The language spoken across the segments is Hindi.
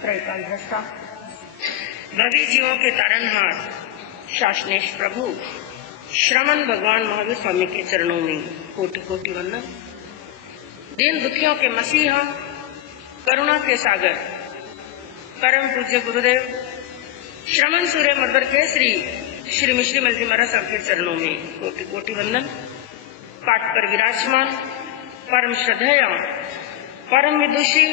त्रैकाल दृष्टा भवी जीवों के तारनहार शासनेश प्रभु श्रमण भगवान महावीर स्वामी के चरणों में कोटि कोटि वंदन। दीन दुखियों के मसीहा, करुणा के सागर, परम पूज्य गुरुदेव श्रमण सूर्य मर्दर के श्री मिश्री मलजी महाराज साहब के चरणों में कोटि कोटि वंदन। पाठ पर विराजमान परम श्रद्धेय, परम विदुषी,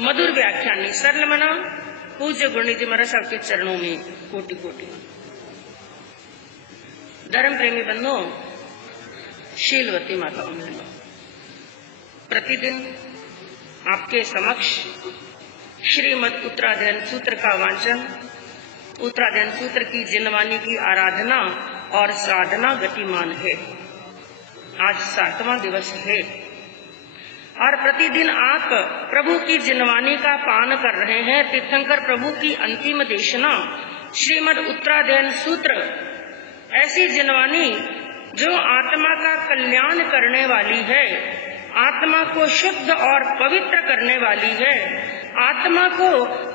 मधुर व्याख्यानी, सरल मना पूज्य गुरुनिधि महाराज साहब के चरणों में कोटि कोटि। धर्म प्रेमी बंधुओं, शीलवती माताओं बहनों, प्रतिदिन आपके समक्ष श्रीमद उत्तराध्ययन सूत्र का वांचन, उत्तराध्ययन सूत्र की जिनवानी की आराधना और साधना गतिमान है। आज 7वां दिवस है और प्रतिदिन आप प्रभु की जिनवानी का पान कर रहे हैं। तीर्थंकर प्रभु की अंतिम देशना श्रीमद उत्तराध्ययन सूत्र, ऐसी जिनवानी जो आत्मा का कल्याण करने वाली है, आत्मा को शुद्ध और पवित्र करने वाली है, आत्मा को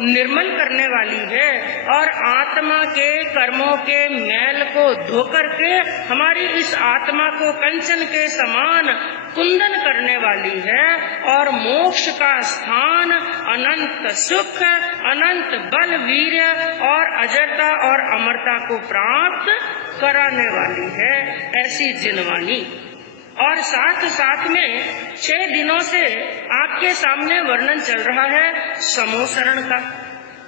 निर्मल करने वाली है और आत्मा के कर्मों के मैल को धोकर के हमारी इस आत्मा को कंचन के समान कुंदन करने वाली है और मोक्ष का स्थान, अनंत सुख, अनंत बल, वीर्य और अजरता और अमरता को प्राप्त कराने वाली है, ऐसी जिनवानी। और साथ साथ में 6 दिनों से आपके सामने वर्णन चल रहा है समोसरण का,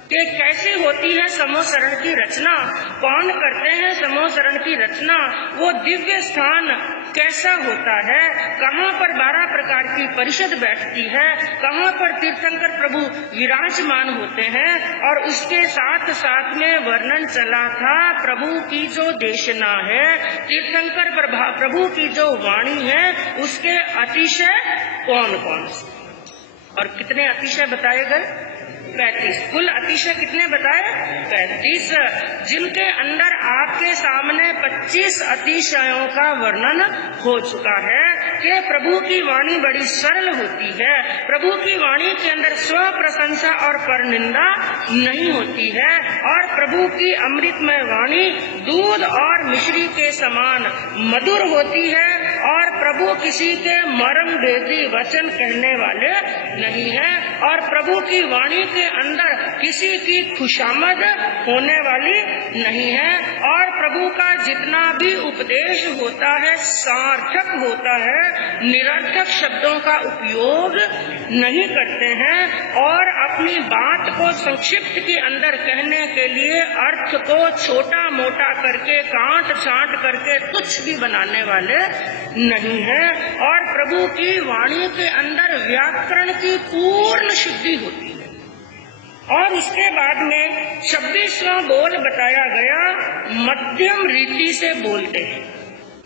कि कैसे होती है समोसरण की रचना, कौन करते हैं समोसरण की रचना, वो दिव्य स्थान कैसा होता है, कहाँ पर 12 प्रकार की परिषद बैठती है, कहाँ पर तीर्थंकर प्रभु विराजमान होते हैं। और उसके साथ साथ में वर्णन चला था प्रभु की जो देशना है, तीर्थंकर प्रभु की जो वाणी है, उसके अतिशय कौन कौन से और कितने अतिशय बताए गए? 35। कुल अतिशय कितने बताए? 35, जिनके अंदर आपके सामने 25 अतिशयों का वर्णन हो चुका है कि प्रभु की वाणी बड़ी सरल होती है, प्रभु की वाणी के अंदर स्व प्रशंसा और परनिंदा नहीं होती है और प्रभु की अमृतमय वाणी दूध और मिश्री के समान मधुर होती है और प्रभु किसी के मर्म भेदी वचन कहने वाले नहीं है और प्रभु की वाणी के अंदर किसी की खुशामद होने वाली नहीं है और प्रभु का जितना भी उपदेश होता है सार्थक होता है, निरर्थक शब्दों का उपयोग नहीं करते हैं और अपनी बात को संक्षिप्त के अंदर कहने के लिए अर्थ को छोटा मोटा करके काट छांट करके कुछ भी बनाने वाले नहीं है और प्रभु की वाणी के अंदर व्याकरण की पूर्ण शुद्धि होती है। और उसके बाद में 26वां बोल बताया गया, मध्यम रीति से बोलते हैं।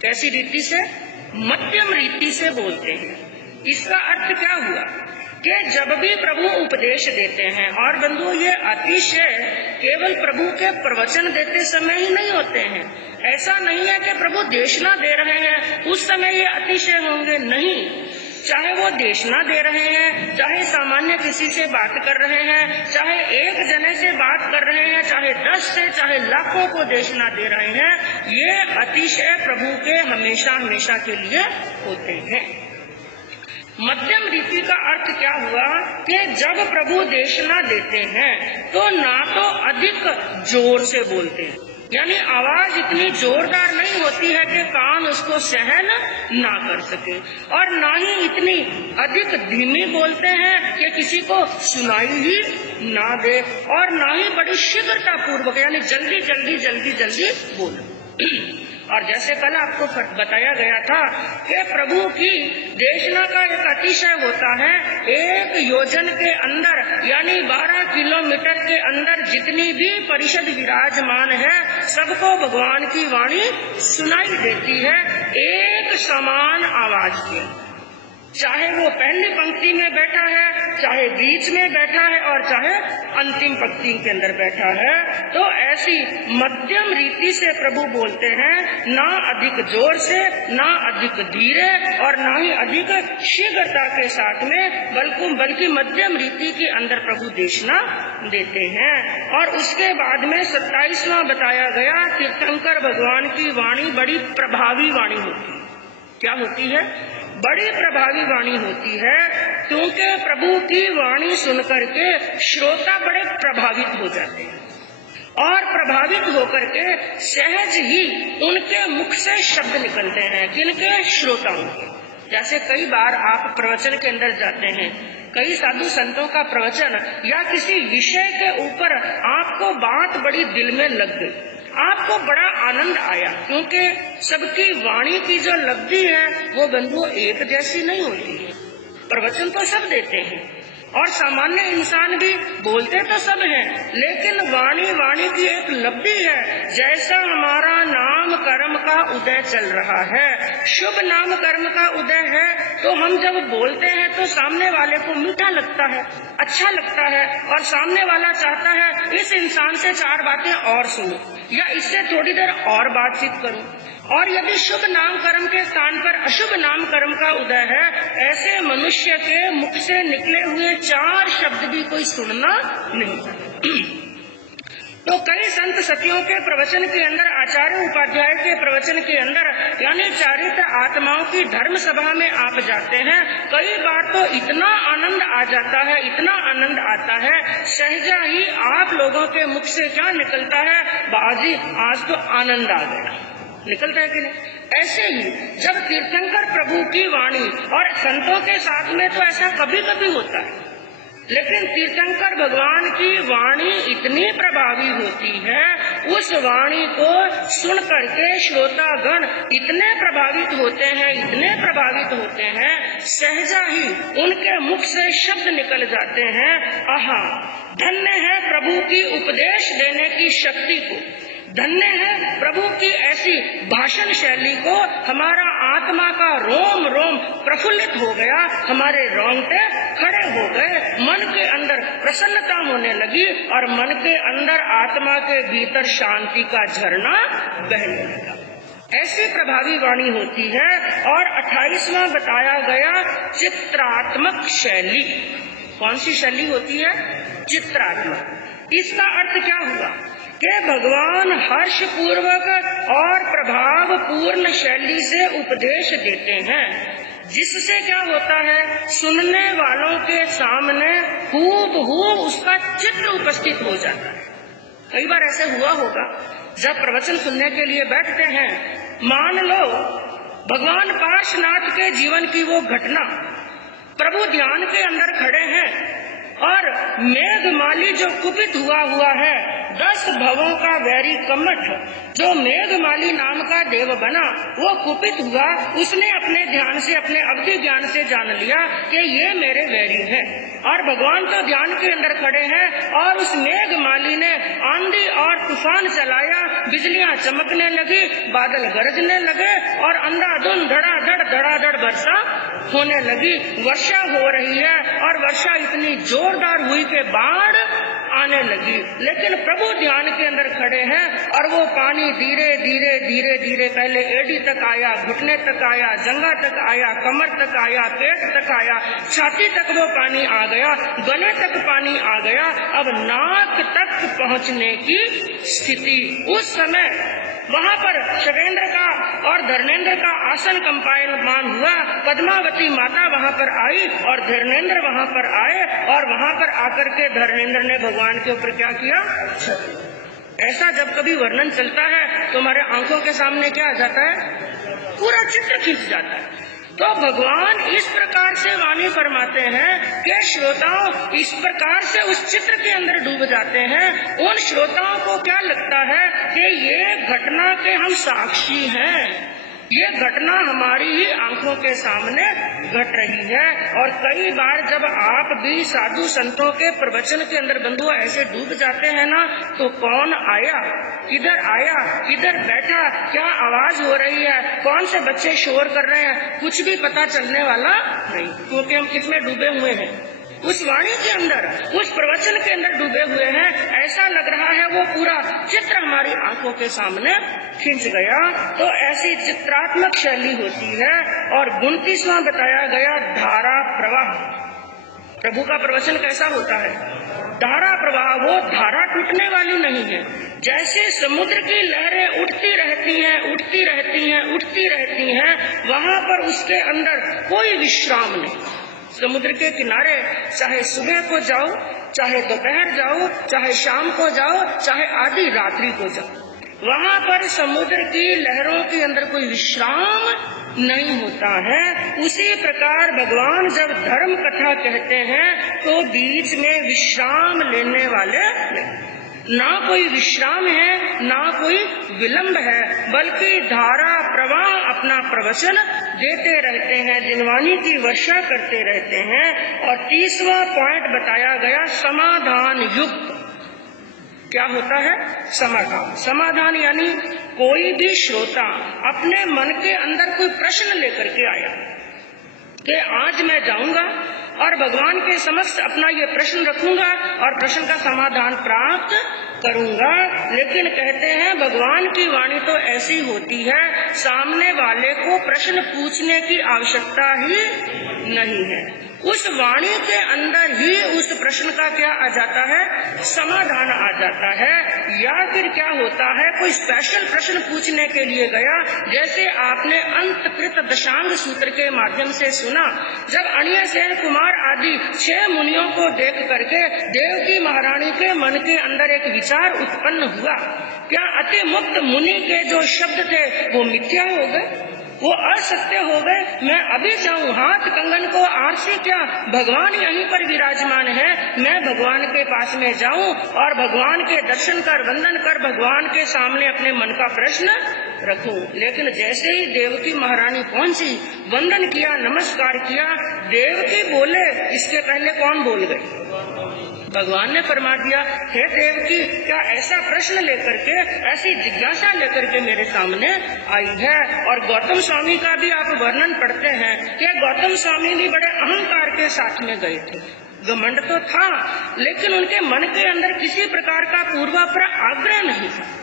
कैसी रीति से? मध्यम रीति से बोलते हैं। इसका अर्थ क्या हुआ कि जब भी प्रभु उपदेश देते हैं, और बंधुओं ये अतिशय केवल प्रभु के प्रवचन देते समय ही नहीं होते हैं, ऐसा नहीं है कि प्रभु देशना दे रहे हैं उस समय ये अतिशय होंगे, नहीं। चाहे वो देशना दे रहे हैं, चाहे सामान्य किसी से बात कर रहे हैं, चाहे एक जने से बात कर रहे हैं, चाहे 10 से, चाहे लाखों को देशना दे रहे हैं, ये अतिशय प्रभु के हमेशा हमेशा के लिए होते हैं। मध्यम रीति का अर्थ क्या हुआ कि जब प्रभु देशना देते हैं तो ना तो अधिक जोर से बोलते हैं, यानी आवाज इतनी जोरदार नहीं होती है कि कान उसको सहन ना कर सके, और ना ही इतनी अधिक धीमी बोलते हैं कि किसी को सुनाई ही ना दे, और ना ही बड़ी शीघ्रता पूर्वक, यानी जल्दी जल्दी जल्दी जल्दी बोले। और जैसे कल आपको बताया गया था कि प्रभु की देशना का एक अतिशय होता है, 1 योजन के अंदर यानी 12 किलोमीटर के अंदर जितनी भी परिषद विराजमान है, सबको भगवान की वाणी सुनाई देती है एक समान आवाज के। चाहे वो पहली पंक्ति में बैठा है, चाहे बीच में बैठा है और चाहे अंतिम पंक्ति के अंदर बैठा है। तो ऐसी मध्यम रीति से प्रभु बोलते हैं, ना अधिक जोर से, ना अधिक धीरे और ना ही अधिक शीघ्रता के साथ में, बल्कि मध्यम रीति के अंदर प्रभु देशना देते हैं। और उसके बाद में 27वां बताया गया, तीर्थंकर भगवान की वाणी बड़ी प्रभावी वाणी होती है। क्या होती है? बड़ी प्रभावी वाणी होती है, क्योंकि प्रभु की वाणी सुनकर के श्रोता बड़े प्रभावित हो जाते हैं और प्रभावित होकर के सहज ही उनके मुख से शब्द निकलते हैं। किनके? श्रोताओं के। जैसे कई बार आप प्रवचन के अंदर जाते हैं, कई साधु संतों का प्रवचन या किसी विषय के ऊपर आपको बात बड़ी दिल में लग गई, आपको बड़ा आनंद आया, क्योंकि सबकी वाणी की जो लब्धि है वो बंधुओं एक जैसी नहीं होती है। प्रवचन तो सब देते हैं और सामान्य इंसान भी बोलते तो सब हैं, लेकिन वाणी की एक लब्धि है। जैसा हमारा नाम कर्म का उदय चल रहा है, शुभ नाम कर्म का उदय है, तो हम जब बोलते हैं तो सामने वाले को मीठा लगता है, अच्छा लगता है और सामने वाला चाहता है इस इंसान से 4 बातें और सुनो या इससे थोड़ी देर और बातचीत करूं। और यदि शुभ नाम कर्म के स्थान पर अशुभ नाम कर्म का उदय है, ऐसे मनुष्य के मुख से निकले हुए 4 शब्द भी कोई सुनना नहीं। तो कई संत सतियों के प्रवचन के अंदर, आचार्य उपाध्याय के प्रवचन के अंदर, यानी चारित्र आत्माओं की धर्म सभा में आप जाते हैं, कई बार तो इतना आनंद आ जाता है, इतना आनंद आता है, सहजा ही आप लोगों के मुख से क्या निकलता है? बाजी आज तो आनंद आ गया, निकलता है कि नहीं? ऐसे ही जब तीर्थंकर प्रभु की वाणी, और संतों के साथ में तो ऐसा कभी कभी होता है, लेकिन तीर्थंकर भगवान की वाणी इतनी प्रभावी होती है, उस वाणी को सुन करके श्रोतागण इतने प्रभावित होते हैं, इतने प्रभावित होते हैं, सहजा ही उनके मुख से शब्द निकल जाते हैं, आहा धन्य है प्रभु की उपदेश देने की शक्ति को, धन्य है प्रभु की ऐसी भाषण शैली को। हमारा आत्मा का रोम रोम प्रफुल्लित हो गया, हमारे रोंगटे खड़े हो गए, मन के अंदर प्रसन्नता होने लगी और मन के अंदर आत्मा के भीतर शांति का झरना बहने लगा। ऐसी प्रभावी वाणी होती है। और 28वां बताया गया चित्रात्मक शैली। कौन सी शैली होती है? चित्रात्मक। इसका अर्थ क्या हुआ कि भगवान हर्ष पूर्वक और प्रभाव पूर्ण शैली से उपदेश देते हैं, जिससे क्या होता है? सुनने वालों के सामने हूबहू उसका चित्र उपस्थित हो जाता है। कई बार ऐसे हुआ होगा, जब प्रवचन सुनने के लिए बैठते हैं, मान लो भगवान पार्श्वनाथ के जीवन की वो घटना, प्रभु ध्यान के अंदर खड़े हैं और मेघमाली जो कुपित हुआ है, 10 भवों का वैरी कमठ जो मेघमाली नाम का देव बना, वो कुपित हुआ। उसने अपने ध्यान से, अपने अवधि ज्ञान से जान लिया कि ये मेरे वैरी हैं, और भगवान तो ध्यान के अंदर खड़े हैं, और उस मेघमाली ने आंधी और तूफान चलाया, बिजलियां चमकने लगी, बादल गरजने लगे और अंधाधुंध धड़ाधड़ वर्षा होने लगी। वर्षा हो रही है और वर्षा इतनी जोरदार हुई कि बाढ़ आने लगी, लेकिन प्रभु ध्यान के अंदर खड़े हैं और वो पानी धीरे धीरे पहले एड़ी तक आया, घुटने तक आया, जंघा तक आया, कमर तक आया, पेट तक आया, छाती तक वो पानी आ गया, गले तक पानी आ गया, अब नाक तक पहुंचने की स्थिति। उस समय वहाँ पर शवेंद्र का और धर्मेंद्र का आसन कंपायमान हुआ। पद्मावती माता वहाँ पर आई और धर्मेंद्र वहाँ पर आए, और वहाँ पर आकर के धर्मेंद्र ने भगवान के ऊपर क्या किया? ऐसा जब कभी वर्णन चलता है तो हमारे आंखों के सामने क्या आ जाता है? पूरा चित्र खींच जाता है। तो भगवान इस प्रकार से वाणी फरमाते हैं कि श्रोताओं इस प्रकार से उस चित्र के अंदर डूब जाते हैं। उन श्रोताओं को क्या लगता है कि ये घटना के हम साक्षी हैं, ये घटना हमारी ही आंखों के सामने घट रही है। और कई बार जब आप भी साधु संतों के प्रवचन के अंदर बंधुआ ऐसे डूब जाते हैं ना, तो कौन आया, किधर बैठा, क्या आवाज हो रही है, कौन से बच्चे शोर कर रहे हैं, कुछ भी पता चलने वाला नहीं, क्योंकि हम किसमें डूबे हुए हैं, उस वाणी के अंदर, उस प्रवचन के अंदर डूबे हुए हैं। ऐसा लग रहा है वो पूरा चित्र हमारी आंखों के सामने खिंच गया। तो ऐसी चित्रात्मक शैली होती है। और 29वां बताया गया धारा प्रवाह। प्रभु का प्रवचन कैसा होता है? धारा प्रवाह। वो धारा टूटने वाली नहीं है। जैसे समुद्र की लहरें उठती रहती हैं, वहां पर उसके अंदर कोई विश्राम नहीं। समुद्र के किनारे चाहे सुबह को जाओ, चाहे दोपहर जाओ, चाहे शाम को जाओ, चाहे आधी रात्रि को जाओ, वहां पर समुद्र की लहरों के अंदर कोई विश्राम नहीं होता है। उसी प्रकार भगवान जब धर्म कथा कहते हैं तो बीच में विश्राम लेने वाले ना कोई विश्राम है, ना कोई विलंब है, बल्कि धारा प्रवाह अपना प्रवचन देते रहते हैं, जिनवाणी की वर्षा करते रहते हैं। और 30वां पॉइंट बताया गया समाधान युक्त। क्या होता है? समाधान। समाधान यानी कोई भी श्रोता अपने मन के अंदर कोई प्रश्न लेकर के आया कि आज मैं जाऊंगा और भगवान के समक्ष अपना ये प्रश्न रखूंगा और प्रश्न का समाधान प्राप्त करूंगा। लेकिन कहते हैं भगवान की वाणी तो ऐसी होती है, सामने वाले को प्रश्न पूछने की आवश्यकता ही नहीं है। उस वाणी के अंदर ही उस प्रश्न का क्या आ जाता है? समाधान आ जाता है। या फिर क्या होता है, कोई स्पेशल प्रश्न पूछने के लिए गया, जैसे आपने अंतकृत दशांग सूत्र के माध्यम से सुना, जब अणिय सेन कुमार आदि 6 मुनियों को देख करके देवकी महारानी के मन के अंदर एक विचार उत्पन्न हुआ, क्या अति मुक्त मुनि के जो शब्द थे वो मिथ्या हो गए, वो असत्य हो गए? मैं अभी जाऊं, हाथ कंगन को आरसी क्या, भगवान यहीं पर विराजमान है, मैं भगवान के पास में जाऊं और भगवान के दर्शन कर, वंदन कर, भगवान के सामने अपने मन का प्रश्न रखूं। लेकिन जैसे ही देवकी महारानी पहुंची, वंदन किया, नमस्कार किया, देवकी बोले, इसके पहले कौन बोल गई? भगवान ने फरमा दिया, हे देवकी, क्या ऐसा प्रश्न लेकर के, ऐसी जिज्ञासा लेकर के मेरे सामने आई है? और गौतम स्वामी का भी आप वर्णन पढ़ते हैं कि गौतम स्वामी भी बड़े अहंकार के साथ में गए थे। घमंड तो था, लेकिन उनके मन के अंदर किसी प्रकार का पूर्वापर आग्रह नहीं था।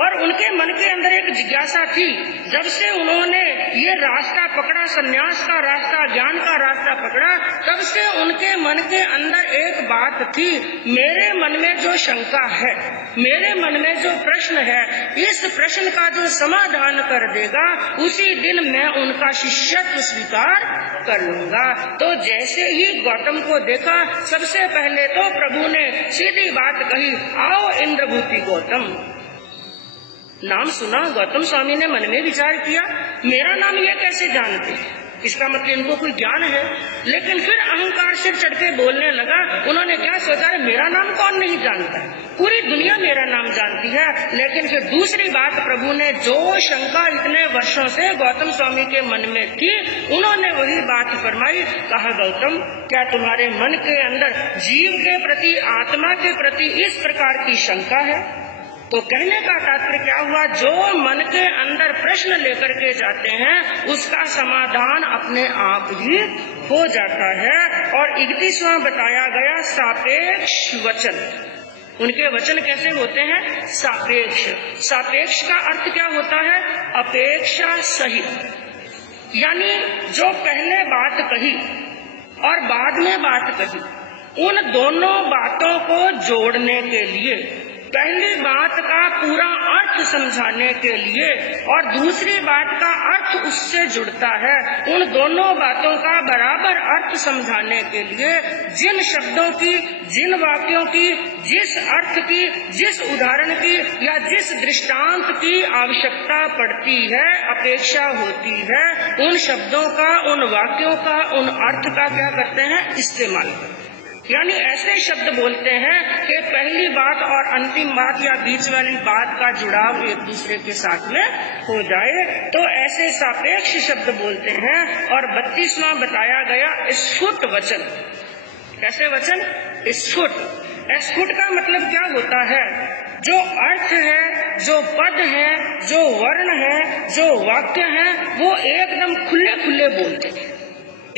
और उनके मन के अंदर एक जिज्ञासा थी। जब से उन्होंने ये रास्ता पकड़ा, संन्यास का रास्ता, ज्ञान का रास्ता पकड़ा, तब से उनके मन के अंदर एक बात थी, मेरे मन में जो शंका है, मेरे मन में जो प्रश्न है, इस प्रश्न का जो समाधान कर देगा, उसी दिन मैं उनका शिष्यत्व स्वीकार कर लूंगा। तो जैसे ही गौतम को देखा, सबसे पहले तो प्रभु ने सीधी बात कही, आओ इंद्रभूति गौतम। नाम सुना, गौतम स्वामी ने मन में विचार किया, मेरा नाम ये कैसे जानते हैं? इसका मतलब इनको कोई ज्ञान है। लेकिन फिर अहंकार से चढ़ के बोलने लगा। उन्होंने क्या सोचा, मेरा नाम कौन नहीं जानता, पूरी दुनिया मेरा नाम जानती है। लेकिन फिर दूसरी बात, प्रभु ने जो शंका इतने वर्षों से गौतम स्वामी के मन में थी, उन्होंने वही बात फरमाई। कहा, गौतम, क्या तुम्हारे मन के अंदर जीव के प्रति, आत्मा के प्रति इस प्रकार की शंका है? तो कहने का तात्पर्य क्या हुआ, जो मन के अंदर प्रश्न लेकर के जाते हैं, उसका समाधान अपने आप ही हो जाता है। और 31वां बताया गया सापेक्ष वचन। उनके वचन कैसे होते हैं? सापेक्ष। सापेक्ष का अर्थ क्या होता है? अपेक्षा सहित। यानी जो पहले बात कही और बाद में बात कही, उन दोनों बातों को जोड़ने के लिए, पहली बात का पूरा अर्थ समझाने के लिए और दूसरी बात का अर्थ उससे जुड़ता है, उन दोनों बातों का बराबर अर्थ समझाने के लिए जिन शब्दों की, जिन वाक्यों की, जिस अर्थ की, जिस उदाहरण की या जिस दृष्टांत की आवश्यकता पड़ती है, अपेक्षा होती है, उन शब्दों का, उन वाक्यों का, उन अर्थ का क्या करते हैं? इस्तेमाल करते हैं। यानी ऐसे शब्द बोलते हैं कि पहली बात और अंतिम बात या बीच वाली बात का जुड़ाव एक दूसरे के साथ में हो जाए, तो ऐसे सापेक्ष शब्द बोलते हैं। और 32वां बताया गया स्फुट वचन। कैसे वचन? स्फुट। स्फुट का मतलब क्या होता है? जो अर्थ है, जो पद है, जो वर्ण है, जो वाक्य है, वो एकदम खुले खुले बोलते हैं,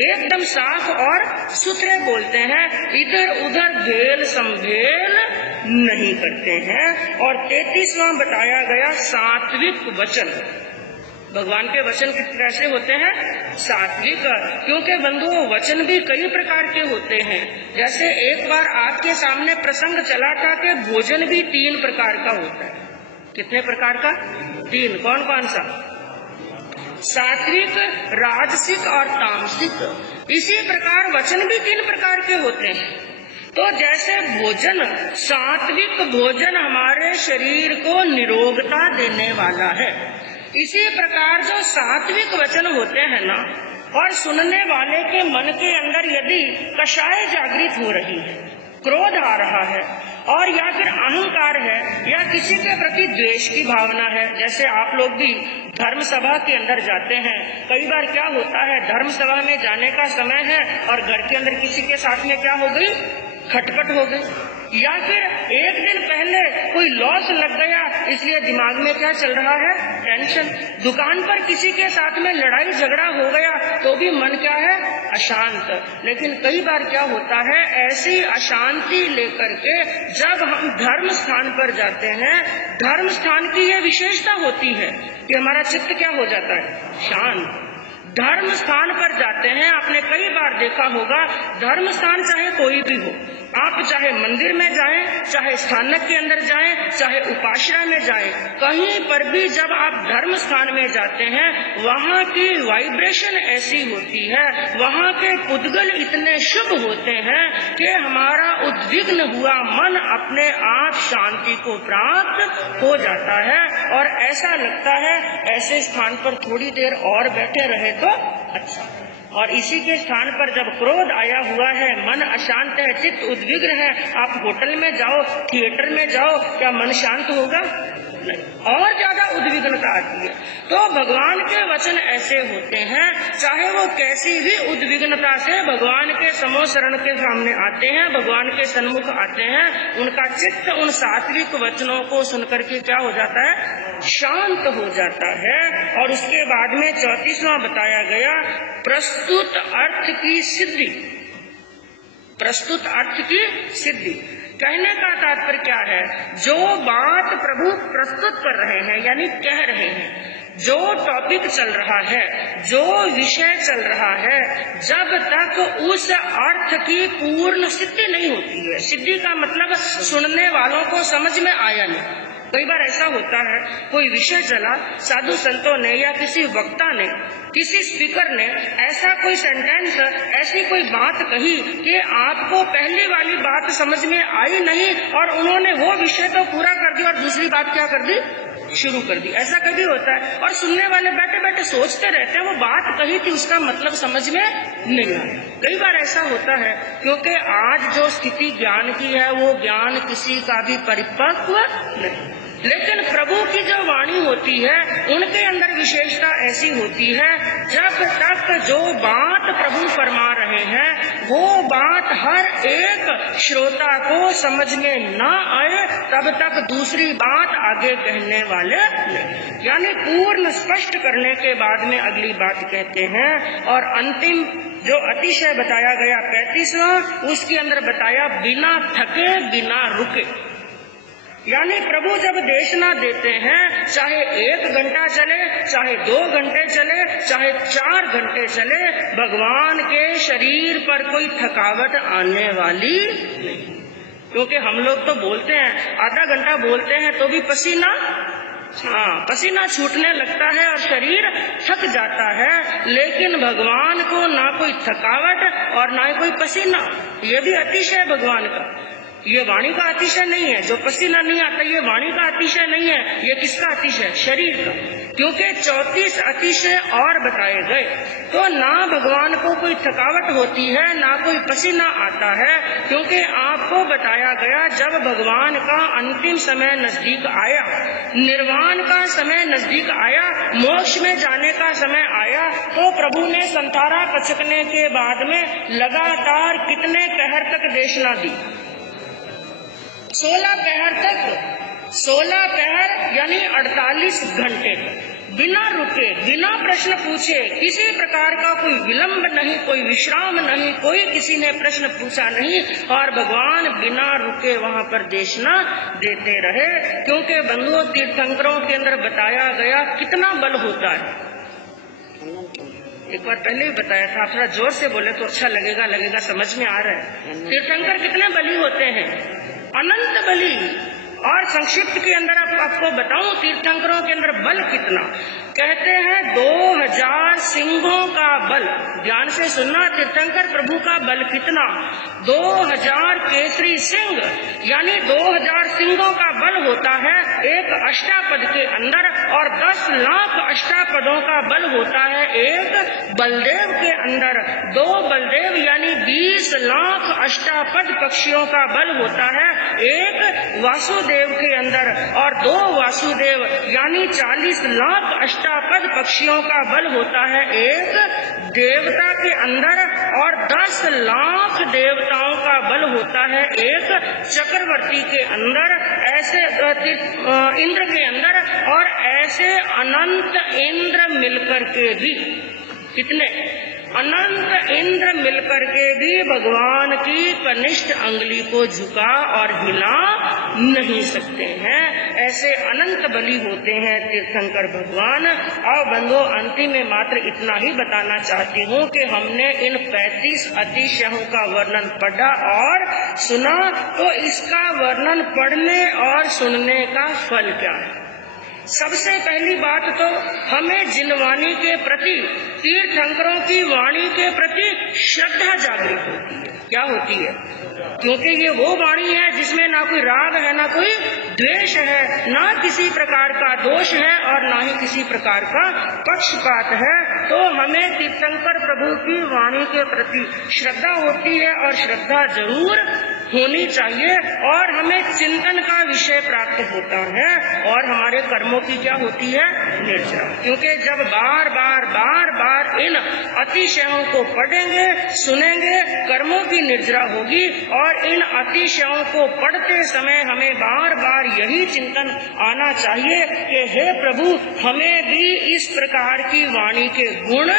एकदम साफ और सुथरे बोलते हैं, इधर उधर भेल संभेल नहीं करते हैं। और 33वां बताया गया सात्विक वचन। भगवान के वचन कैसे होते हैं? सात्विक। क्योंकि बंधुओं वचन भी कई प्रकार के होते हैं। जैसे एक बार आपके सामने प्रसंग चला था कि भोजन भी 3 प्रकार का होता है। कितने प्रकार का? 3। कौन कौन सा? सात्विक, राजसिक और तामसिक। इसी प्रकार वचन भी 3 प्रकार के होते हैं। तो जैसे भोजन, सात्विक भोजन हमारे शरीर को निरोगता देने वाला है, इसी प्रकार जो सात्विक वचन होते हैं ना, और सुनने वाले के मन के अंदर यदि कषाय जागृत हो रही है, क्रोध आ रहा है, और या फिर अहंकार है, या किसी के प्रति द्वेष की भावना है। जैसे आप लोग भी धर्म सभा के अंदर जाते हैं, कई बार क्या होता है, धर्म सभा में जाने का समय है और घर के अंदर किसी के साथ में क्या हो गई? खटपट हो गई, या फिर एक दिन पहले कोई लॉस लग गया, इसलिए दिमाग में क्या चल रहा है? टेंशन। दुकान पर किसी के साथ में लड़ाई झगड़ा हो गया तो भी मन क्या है? अशांत। लेकिन कई बार क्या होता है, ऐसी अशांति लेकर के जब हम धर्म स्थान पर जाते हैं, धर्म स्थान की ये विशेषता होती है कि हमारा चित्त क्या हो जाता है? शांत। धर्म स्थान पर जाते हैं, आपने कई बार देखा होगा, धर्म स्थान चाहे कोई भी हो, आप चाहे मंदिर में जाएं, चाहे स्थानक के अंदर जाएं, चाहे उपाश्रय में जाएं, कहीं पर भी जब आप धर्म स्थान में जाते हैं, वहाँ की वाइब्रेशन ऐसी होती है, वहाँ के पुद्गल इतने शुभ होते हैं कि हमारा उद्विग्न हुआ मन अपने आप शांति को प्राप्त हो जाता है। और ऐसा लगता है ऐसे स्थान पर थोड़ी देर और बैठे रहे तो अच्छा। और इसी के स्थान पर जब क्रोध आया हुआ है, मन अशांत है, चित्त उद्विग्न है, आप होटल में जाओ, थिएटर में जाओ, क्या मन शांत होगा? नहीं, और ज्यादा उद्विग्नता आती है। तो भगवान के वचन ऐसे होते हैं, चाहे वो कैसी भी उद्विग्नता से भगवान के समो शरण के सामने आते हैं, भगवान के सन्मुख आते हैं, उनका चित्त उन सात्विक वचनों को सुनकर के क्या हो जाता है? शांत हो जाता है। और उसके बाद में 34वां बताया गया प्रस्तुत अर्थ की सिद्धि। प्रस्तुत अर्थ की सिद्धि कहने का तात्पर्य क्या है? जो बात प्रभु प्रस्तुत कर रहे हैं, यानी कह रहे हैं, जो टॉपिक चल रहा है, जो विषय चल रहा है, जब तक उस अर्थ की पूर्ण सिद्धि नहीं होती है। सिद्धि का मतलब सुनने वालों को समझ में आया नहीं। कई बार ऐसा होता है, कोई विषय चला, साधु संतों ने या किसी वक्ता ने, किसी स्पीकर ने ऐसा कोई सेंटेंस, ऐसी कोई बात कही कि आपको पहली वाली बात समझ में आई नहीं, और उन्होंने वो विषय तो पूरा कर दिया और दूसरी बात क्या कर दी? शुरू कर दी। ऐसा कभी होता है, और सुनने वाले बैठे बैठे सोचते रहते हैं वो बात कही थी, उसका मतलब समझ में नहीं आया। कई बार ऐसा होता है, क्योंकि आज जो स्थिति ज्ञान की है वो ज्ञान किसी का भी परिपक्व नहीं। लेकिन प्रभु की जो वाणी होती है, उनके अंदर विशेषता ऐसी होती है, जब तक जो बात प्रभु फरमा रहे हैं वो बात हर एक श्रोता को समझ में न आए, तब तक दूसरी बात आगे कहने वाले नहीं। यानी पूर्ण स्पष्ट करने के बाद में अगली बात कहते हैं। और अंतिम जो अतिशय बताया गया 35वां, उसके अंदर बताया बिना थके बिना रुके। यानी प्रभु जब देशना देते हैं, चाहे 1 घंटा चले, चाहे 2 घंटे चले, चाहे 4 घंटे चले, भगवान के शरीर पर कोई थकावट आने वाली नहीं। क्योंकि हम लोग तो बोलते हैं, आधा घंटा बोलते हैं तो भी पसीना छूटने लगता है और शरीर थक जाता है। लेकिन भगवान को ना कोई थकावट और ना कोई पसीना, ये भी अतिशय भगवान का। ये वाणी का अतिशय नहीं है। जो पसीना नहीं आता ये वाणी का अतिशय नहीं है, ये किसका अतिशय? शरीर का। क्योंकि 34 अतिशय और बताए गए, तो ना भगवान को कोई थकावट होती है, ना कोई पसीना आता है, क्योंकि आपको बताया गया जब भगवान का अंतिम समय नजदीक आया, निर्वाण का समय नजदीक आया, मोक्ष में जाने का समय आया, तो प्रभु ने संतारा पचकने के बाद में लगातार कितने पहर तक देशना दी? 16 पहर तक। 16 पहर यानी 48 घंटे तक बिना रुके, बिना प्रश्न पूछे, किसी प्रकार का कोई विलंब नहीं, कोई विश्राम नहीं, कोई किसी ने प्रश्न पूछा नहीं, और भगवान बिना रुके वहां पर देशना देते रहे। क्योंकि बंधुओं, तीर्थंकरों के अंदर बताया गया कितना बल होता है। एक बार पहले ही बताया था, थोड़ा जोर से बोले तो अच्छा लगेगा, समझ में आ रहा है। तीर्थंकर कितने बली होते हैं? अनंत बली। और संक्षिप्त के अंदर आपको बताऊं तीर्थंकरों के अंदर बल कितना। कहते हैं 2000 सिंहों का बल। ध्यान से सुनना, तीर्थंकर प्रभु का बल कितना? 2000 केसरी सिंह, यानी 2000 सिंहों का बल होता है एक अष्टापद के अंदर, और 10 लाख अष्टापदों का बल होता है एक बलदेव के अंदर। 2 बलदेव यानी 20 लाख अष्टापद पक्षियों का बल होता है एक वासुदेव के अंदर, और 2 वासुदेव यानी 40 लाख अष्टापद पक्षियों का बल होता है एक देवता के अंदर, और 10 लाख देवताओं का बल होता है एक चक्रवर्ती के अंदर, ऐसे इंद्र के अंदर। और ऐसे अनंत इंद्र मिलकर के भी, कितने अनंत इंद्र मिलकर के भी भगवान की कनिष्ठ अंगुली को झुका और हिला नहीं सकते हैं। ऐसे अनंत बली होते हैं तीर्थंकर भगवान। और बंधु, अंतिम में मात्र इतना ही बताना चाहती हूँ कि हमने इन 35 अतिशयों का वर्णन पढ़ा और सुना, तो इसका वर्णन पढ़ने और सुनने का फल क्या है? सबसे पहली बात तो हमें जिन वाणी के प्रति, तीर्थंकरों की वाणी के प्रति श्रद्धा जागृत होती है। क्या होती है? क्योंकि ये वो वाणी है जिसमें ना कोई राग है, ना कोई द्वेष है, ना किसी प्रकार का दोष है, और ना ही किसी प्रकार का पक्षपात है। तो हमें तीर्थंकर प्रभु की वाणी के प्रति श्रद्धा होती है, और श्रद्धा जरूर होनी चाहिए, और हमें चिंतन का विषय प्राप्त होता है, और हमारे कर्मों की क्या होती है? निर्जरा। क्योंकि जब बार बार इन अतिशयों को पढ़ेंगे, सुनेंगे, कर्मों की निर्जरा होगी। और इन अतिशयों को पढ़ते समय हमें बार बार यही चिंतन आना चाहिए कि हे प्रभु, हमें भी इस प्रकार की वाणी के गुण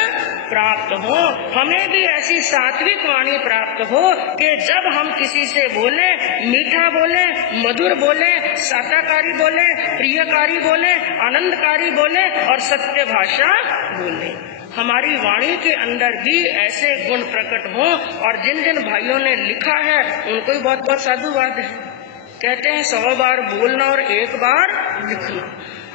प्राप्त हो, हमें भी ऐसी सात्विक वाणी प्राप्त हो कि जब हम किसी से बोले, मीठा बोले, मधुर बोले, साताकारी बोले, प्रियकारी बोले, आनंदकारी बोले और सत्य भाषा बोले, हमारी वाणी के अंदर भी ऐसे गुण प्रकट हों। और जिन जिन भाइयों ने लिखा है उनको भी बहुत बहुत साधुवाद है। कहते हैं 100 बार बोलना और 1 बार लिखना।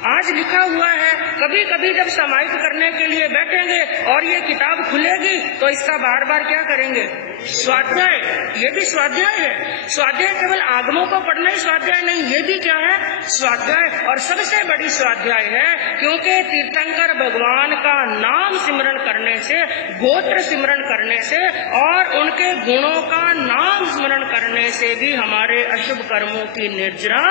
आज लिखा हुआ है, कभी कभी जब समाहित करने के लिए बैठेंगे और ये किताब खुलेगी तो इसका बार बार क्या करेंगे? स्वाध्याय। ये भी स्वाध्याय है। स्वाध्याय केवल आगमों को पढ़ना ही स्वाध्याय नहीं, ये भी क्या है? स्वाध्याय। और सबसे बड़ी स्वाध्याय है, क्योंकि तीर्थंकर भगवान का नाम सिमरन करने से, गोत्र सिमरन करने से और उनके गुणों का नाम स्मरण करने से भी हमारे अशुभ कर्मों की निर्जरा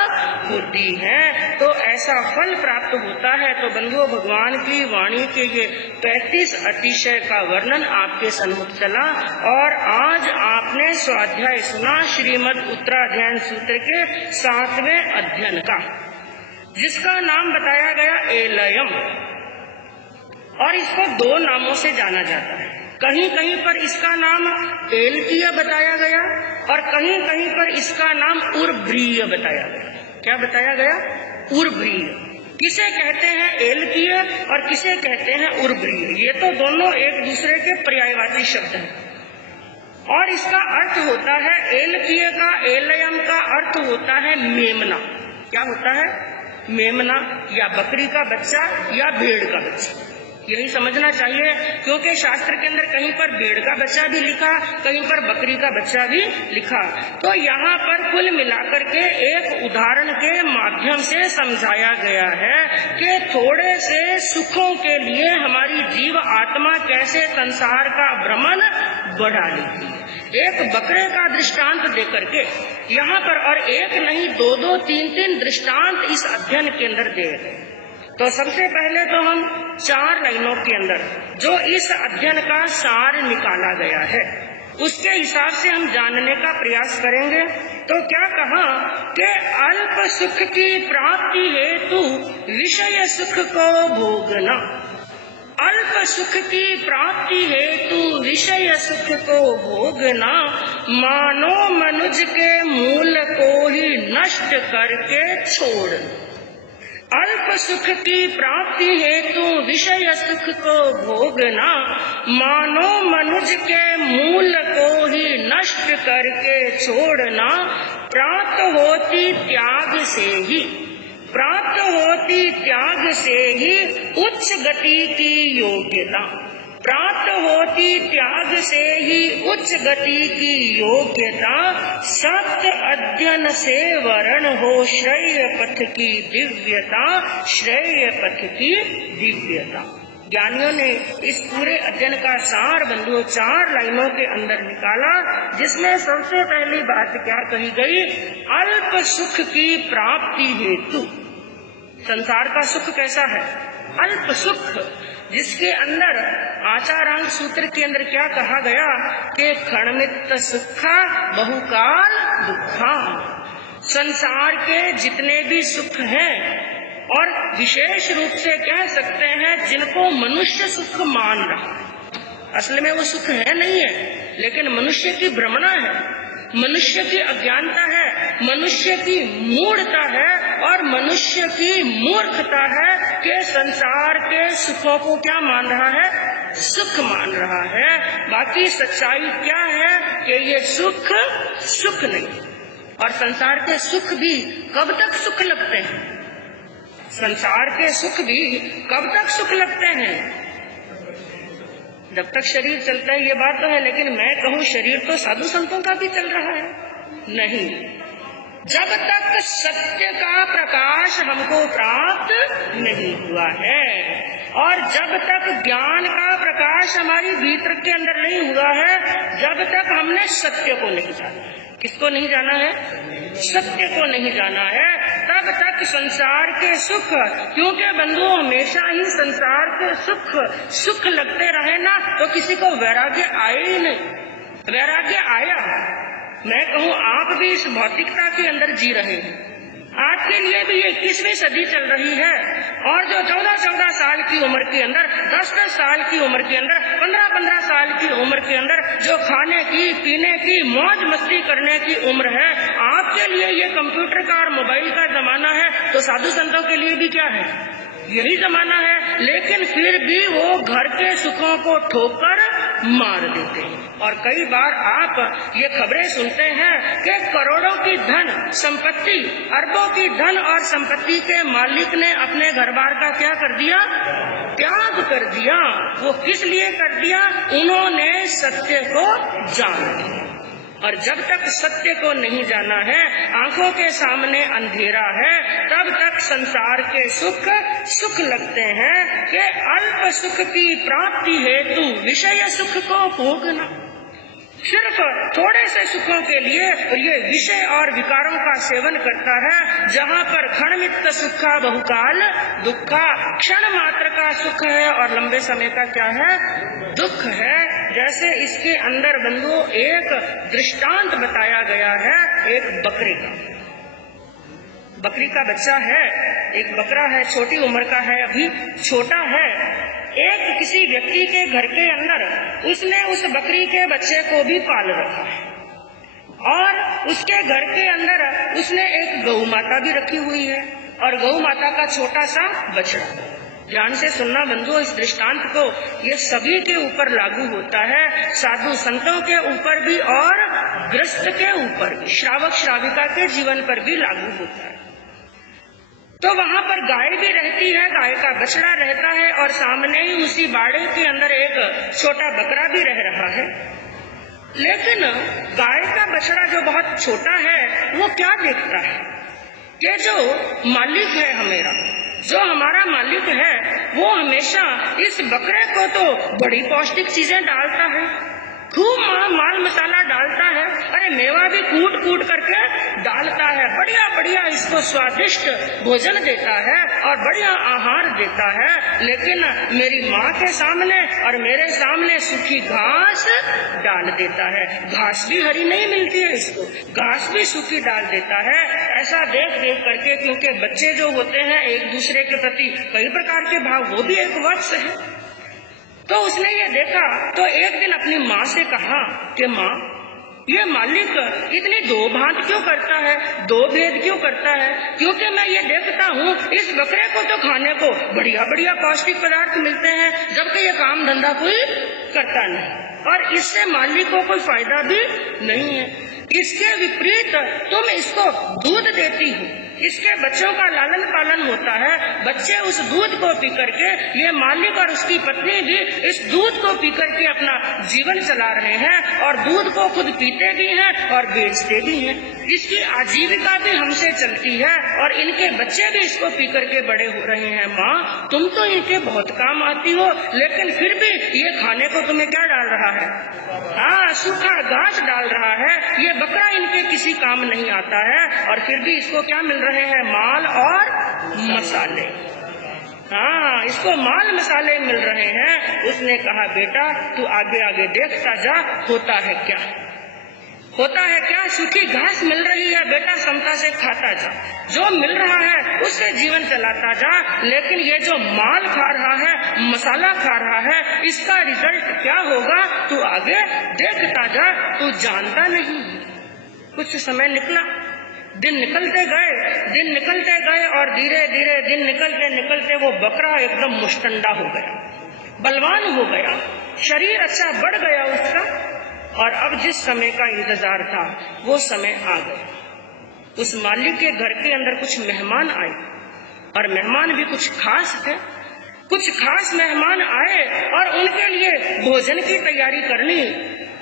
होती है, तो ऐसा फल प्राप्त होता है। तो बंधुओं, भगवान की वाणी के ये 35 अतिशय का वर्णन आपके सन्मुख चला, और आज आपने स्वाध्याय सुना श्रीमद् उत्तराध्यायन सूत्र के 7वें अध्ययन का, जिसका नाम बताया गया एलयम, और इसको 2 नामों से जाना जाता है। कहीं कहीं पर इसका नाम एलकीय बताया गया और कहीं कहीं पर इसका नाम उर्भ्रीय बताया गया। क्या बताया गया? उर्भ्रीय। किसे कहते हैं एलकीय और किसे कहते हैं उर्भ्रीय? ये तो दोनों एक दूसरे के पर्यायवाची शब्द हैं। और इसका अर्थ होता है, एलकीय का, एलयम का अर्थ होता है मेमना। क्या होता है? मेमना, या बकरी का बच्चा या भेड़ का बच्चा। यही समझना चाहिए, क्योंकि शास्त्र के अंदर कहीं पर भेड़ का बच्चा भी लिखा, कहीं पर बकरी का बच्चा भी लिखा। तो यहाँ पर कुल मिलाकर के एक उदाहरण के माध्यम से समझाया गया है कि थोड़े से सुखों के लिए हमारी जीव आत्मा कैसे संसार का भ्रमण बढ़ा लेती है। एक बकरे का दृष्टांत देकर के यहाँ पर, और एक नहीं दो दो तीन तीन दृष्टांत इस अध्ययन के अंदर दे रहे। तो सबसे पहले तो हम 4 लाइनों के अंदर जो इस अध्ययन का सार निकाला गया है उसके हिसाब से हम जानने का प्रयास करेंगे। तो क्या कहा कि अल्प सुख की प्राप्ति हेतु विषय सुख को भोगना। अल्प सुख की प्राप्ति हेतु विषय सुख को भोगना मानो मनुज के मूल को ही नष्ट करके छोड़ना। अल्प सुख की प्राप्ति हेतु विषय सुख को भोगना मानो मनुज के मूल को ही नष्ट करके छोड़ना। प्राप्त होती त्याग से ही, प्राप्त होती त्याग से ही उच्च गति की योग्यता। प्राप्त होती त्याग से ही उच्च गति की योग्यता। सत्य अध्ययन से वरण हो श्रेय पथ की दिव्यता, श्रेय पथ की दिव्यता। ज्ञानियों ने इस पूरे अध्ययन का सार बंधुओं 4 लाइनों के अंदर निकाला, जिसमें सबसे पहली बात क्या कही गई, अल्प सुख की प्राप्ति हेतु। संसार का सुख कैसा है? अल्प सुख, जिसके अंदर आचारांग सूत्र के अंदर क्या कहा गया कि क्षणमित सुखा बहुकाल दुखा। संसार के जितने भी सुख हैं, और विशेष रूप से कह सकते हैं जिनको मनुष्य सुख मान रहा है, असल में वो सुख है नहीं है, लेकिन मनुष्य की भ्रमणा है, मनुष्य की अज्ञानता है, मनुष्य की मूढ़ता है और मनुष्य की मूर्खता है कि संसार के सुखों को क्या मान रहा है? सुख मान रहा है। बाकी सच्चाई क्या है कि ये सुख सुख नहीं। और संसार के सुख भी कब तक सुख लगते हैं? संसार के सुख भी कब तक सुख लगते हैं? जब तक शरीर चलता है, ये बात तो है, लेकिन मैं कहूँ शरीर तो साधु संतों का भी चल रहा है। नहीं, जब तक सत्य का प्रकाश हमको प्राप्त नहीं हुआ है और जब तक ज्ञान का प्रकाश हमारी भीतर के अंदर नहीं हुआ है, जब तक हमने सत्य को नहीं जाना। किसको नहीं जाना है? सत्य को नहीं जाना है, तब तक संसार के सुख, क्योंकि बंधु हमेशा ही संसार के सुख सुख लगते रहे ना तो किसी को वैराग्य आए ही नहीं। वैराग्य आया, मैं कहूँ आप भी इस भौतिकता के अंदर जी रहे हैं, आपके लिए भी 21वीं सदी चल रही है, और जो 14-14 साल की उम्र के अंदर, 10-10 साल की उम्र के अंदर, 15-15 साल की उम्र के अंदर जो खाने की पीने की मौज मस्ती करने की उम्र है, आपके लिए ये कंप्यूटर का और मोबाइल का जमाना है, तो साधु संतों के लिए भी क्या है? यही जमाना है। लेकिन फिर भी वो घर के सुखों को ठोकर मार देते हैं। और कई बार आप ये खबरें सुनते हैं कि करोड़ों की धन संपत्ति, अरबों की धन और संपत्ति के मालिक ने अपने घर बार का क्या कर दिया? त्याग कर दिया। वो किस लिए कर दिया? उन्होंने सत्य को जान लिया। और जब तक सत्य को नहीं जाना है, आंखों के सामने अंधेरा है, तब तक संसार के सुख सुख लगते हैं कि अल्प सुख की प्राप्ति हेतु विषय सुख को भोगना। सिर्फ थोड़े से सुखों के लिए ये विषय और विकारों का सेवन करता है, जहाँ पर क्षणमित सुखा बहुकाल दुखा। क्षण मात्र का सुख है और लंबे समय का क्या है? दुख है। जैसे इसके अंदर बंधु एक दृष्टांत बताया गया है, एक बकरी का। बकरी का बच्चा है, एक बकरा है, छोटी उम्र का है, अभी छोटा है। एक किसी व्यक्ति के घर के अंदर उसने उस बकरी के बच्चे को भी पाल रखा है और उसके घर के अंदर उसने एक गौ माता भी रखी हुई है और गौ माता का छोटा सा बछड़ा। ध्यान से सुनना बंधु इस दृष्टांत को, ये सभी के ऊपर लागू होता है, साधु संतों के ऊपर भी और गृहस्थ के ऊपर भी, श्रावक श्राविका के जीवन पर भी लागू होता है। तो वहां पर गाय भी रहती है, गाय का बछड़ा रहता है और सामने ही उसी बाड़े के अंदर एक छोटा बकरा भी रह रहा है। लेकिन गाय का बछड़ा जो बहुत छोटा है वो क्या देखता है कि जो मालिक है हमारा, जो हमारा मालिक है, वो हमेशा इस बकरे को तो बड़ी पौष्टिक चीजें डालता है, खूब माल मसाला डालता है, अरे मेवा भी कूट कूट करके डालता है, बढ़िया बढ़िया इसको स्वादिष्ट भोजन देता है और बढ़िया आहार देता है। लेकिन मेरी माँ के सामने और मेरे सामने सूखी घास डाल देता है, घास भी हरी नहीं मिलती है इसको, घास भी सूखी डाल देता है। ऐसा देख देख करके, क्योंकि बच्चे जो होते हैं एक दूसरे के प्रति कई प्रकार के भाव, वो भी एक वत्स है, तो उसने ये देखा तो एक दिन अपनी माँ से कहा कि माँ, ये मालिक इतनी दो भांत क्यों करता है, दो भेद क्यों करता है? क्योंकि मैं ये देखता हूँ इस बकरे को तो खाने को बढ़िया बढ़िया पौष्टिक पदार्थ मिलते हैं, जबकि ये काम धंधा कोई करता नहीं और इससे मालिक को कोई फायदा भी नहीं है। इसके विपरीत तुम इसको दूध देती हो, इसके बच्चों का लालन पालन होता है, बच्चे उस दूध को पी करके, ये मालिक और उसकी पत्नी भी इस दूध को पी करके अपना जीवन चला रहे हैं और दूध को खुद पीते भी हैं और बेचते भी हैं। इसकी आजीविका भी हमसे चलती है और इनके बच्चे भी इसको पी करके बड़े हो रहे हैं। माँ, तुम तो इनके बहुत काम आती हो, लेकिन फिर भी ये खाने को तुम्हें क्या डाल रहा है? हाँ, सूखा घास डाल रहा है। ये बकरा इनके किसी काम नहीं आता है और फिर भी इसको क्या मिल रहे हैं? माल और मसाले। हाँ, इसको माल मसाले मिल रहे हैं। उसने कहा, बेटा तू आगे आगे देखता जा, होता है क्या, होता है क्या? सूखी घास मिल रही है बेटा, समता से खाता जा, जो मिल रहा है उससे जीवन चलाता जा, लेकिन ये जो माल खा रहा है, मसाला खा रहा है, इसका रिजल्ट क्या होगा तू आगे देखता जा, तू जानता नहीं। कुछ समय निकला, दिन निकलते गए और धीरे धीरे दिन निकलते निकलते वो बकरा एकदम मुश्तंडा हो गया, बलवान हो गया, शरीर अच्छा बढ़ गया उसका। और अब जिस समय का इंतजार था वो समय आ गया। उस मालिक के घर के अंदर कुछ मेहमान आए और मेहमान भी कुछ खास थे। कुछ खास मेहमान आए और उनके लिए भोजन की तैयारी करनी।